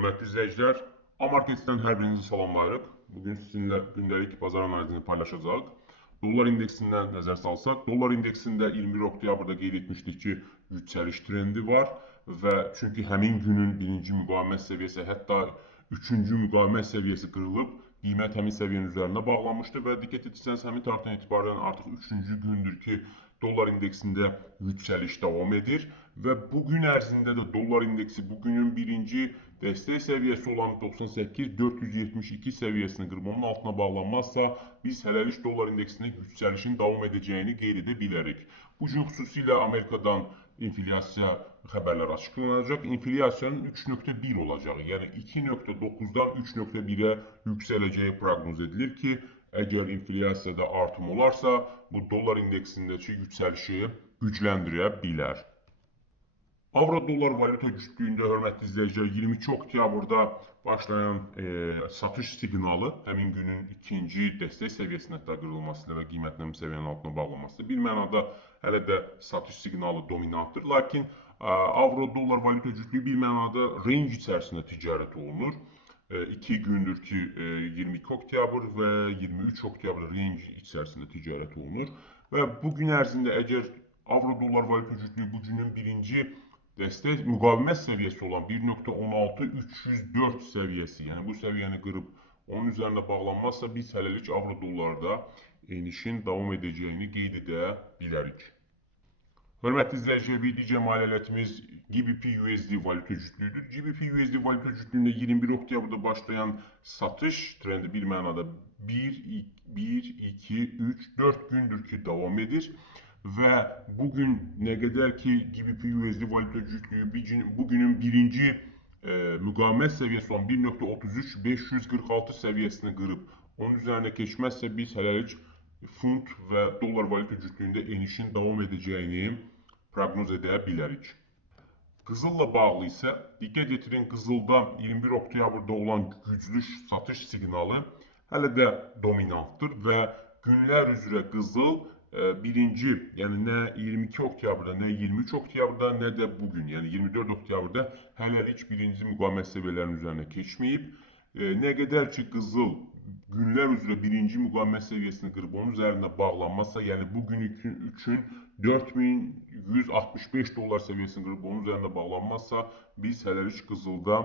Hörmətli izləyicilər, Amarketdən hər birinizi salamlayırıq. Bugün sizinlə gündəlik bazar analizini paylaşacağıq. Dollar indeksindən nəzər salsaq, dollar indeksində 21 oktyabrda qeyd etmişdik ki, yüksəliş trendi var və çünki həmin günün birinci müqavimət səviyyəsi, hətta üçüncü müqavimət səviyyəsi qırılıb, qiymət həmin səviyyənin üzərində bağlanmışdı və diqqət etsəniz, həmin tarixdən etibarən artıq üçüncü gündür ki, dollar indeksində yüksəliş davam edir və bugün ərzində də dollar indeksi bugünün birinci dəstək səviyyəsi olan 98.472 səviyyəsini qırıb onun altına bağlanmazsa, biz hələlik dollar indeksində yüksəlişin davam edəcəyini qeyd edə bilərik. Bu gün xüsusilə Amerikadan inflyasiya xəbərləri açıqlanacaq. İnflyasiyanın 3.1 olacağı, yəni 2.9-dan 3.1-ə yüksələcəyi proqnoz edilir ki, əgər inflyasiyada artım olarsa, bu dollar indeksindəki yüksəlişi gücləndirə bilər. Avro-dollar valyuta cütlüyündə, hörmətli izləyicilər, 22 oktyabrda başlayan satış siqnalı həmin günün ikinci dəstək səviyyəsinə qırılması və qiymətlərin səviyyənin altına bağlanması bir mənada hələ də satış siqnalı dominantdır. Lakin avro-dollar valyuta cütlüyü bir mənada range içərisində ticarət olunur. 2 gündür ki, 22 oktyabr və 23 oktyabr range içərisində ticarət olunur. Və bugün ərzində əgər avro-dollar valyuta cütlüyü bu günün birinci dəstək müqavimət səviyyəsi olan 1.16304 səviyyəsi, yəni bu səviyyəni qırıb onun üzərində bağlanmazsa, biz hələlik avro-dollarda enişin davam edəcəyini qeyd edə bilərik. Hörmətli izləyicilər, bir digər maliyyə alətimiz GBP-USD valyuta cütlüyüdür. GBP-USD valyuta cütlüyündə 21 oktyabrda başlayan satış trendi bir mənada 1, 2, 3, 4 gündür ki, davam edir. Və bugün nə qədər ki GBP-USD valyuta cütlüyü bugünün birinci müqavimət səviyyəsi olan 1.33546 səviyyəsini qırıb onun üzərinə keçməzsə, biz hələlik funt və dollar valyuta cütlüyündə enişin davam edəcəyini proqnoz edə bilərik. Qızılla bağlı isə diqqət yetirin, qızılda 21 oktyabrda olan güclü satış siqnalı hələ də dominantdır və günlər üzrə qızıl birinci, yəni nə 22 oktyabrda, nə 23 oktyabrda, nə də bugün, yəni 24 oktyabrda hələlik birinci müqavimət səviyyələrinin üzərinə keçməyib. Nə qədər ki, qızıl günlər üzrə birinci müqavimət səviyyəsini qırıb onun üzərində bağlanmazsa, yəni bugün üçün 4165 dollar səviyyəsini qırıb onun üzərində bağlanmazsa, biz hələlik qızılda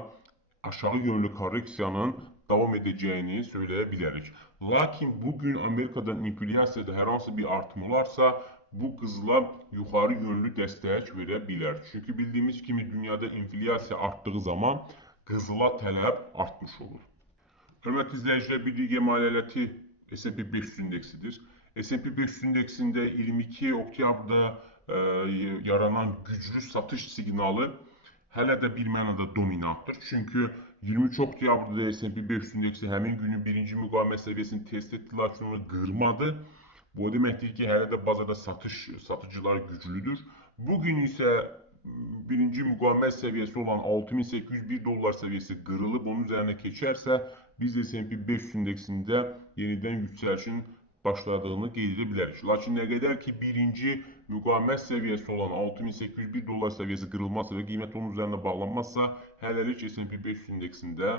aşağı yönlü korreksiyanın davam edəcəyini söyləyə bilərik. Lakin bugün Amerikadan inflyasiyada hər hansı bir artım olarsa, bu qızıla yuxarı yönlü dəstək verə bilər. Çünki bildiyimiz kimi dünyada inflyasiya artdığı zaman qızıla tələb artmış olur. Hörmətli izləyicilər, bir digər maliyyə aləti S&P 500 indeksidir. S&P 500 indeksində 22 oktyabrda yaranan güclü satış siqnalı hələ də bir mənada dominantdır. Çünki 23 oktyabrda S&P 500 indeksi həmin günün birinci müqavimət səviyyəsini test etdi, lakin onu qırmadı. Bu deməkdir ki, hələ də bazarda satıcılar güclüdür. Bugün isə birinci müqavimət səviyyəsi olan 6801 dollar səviyyəsi qırılıb, onun üzərinə keçərsə, biz S&P 500 indeksində yenidən yüksəlişin başladığını qeyd edə bilərik. Lakin nə qədər ki, birinci müqavimət səviyyəsi olan 6801 dollar səviyyəsi qırılmazsa və qiymət onun üzərində bağlanmazsa, hələlik S&P 500 indeksində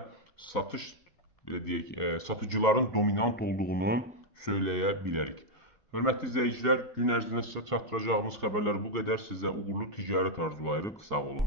satıcıların dominant olduğunu söyləyə bilərik. Hörmətli izləyicilər, gün ərzində sizə çatdıracağımız xəbərlər bu qədər. Sizə uğurlu ticarət arzulayırıq. Sağ olun.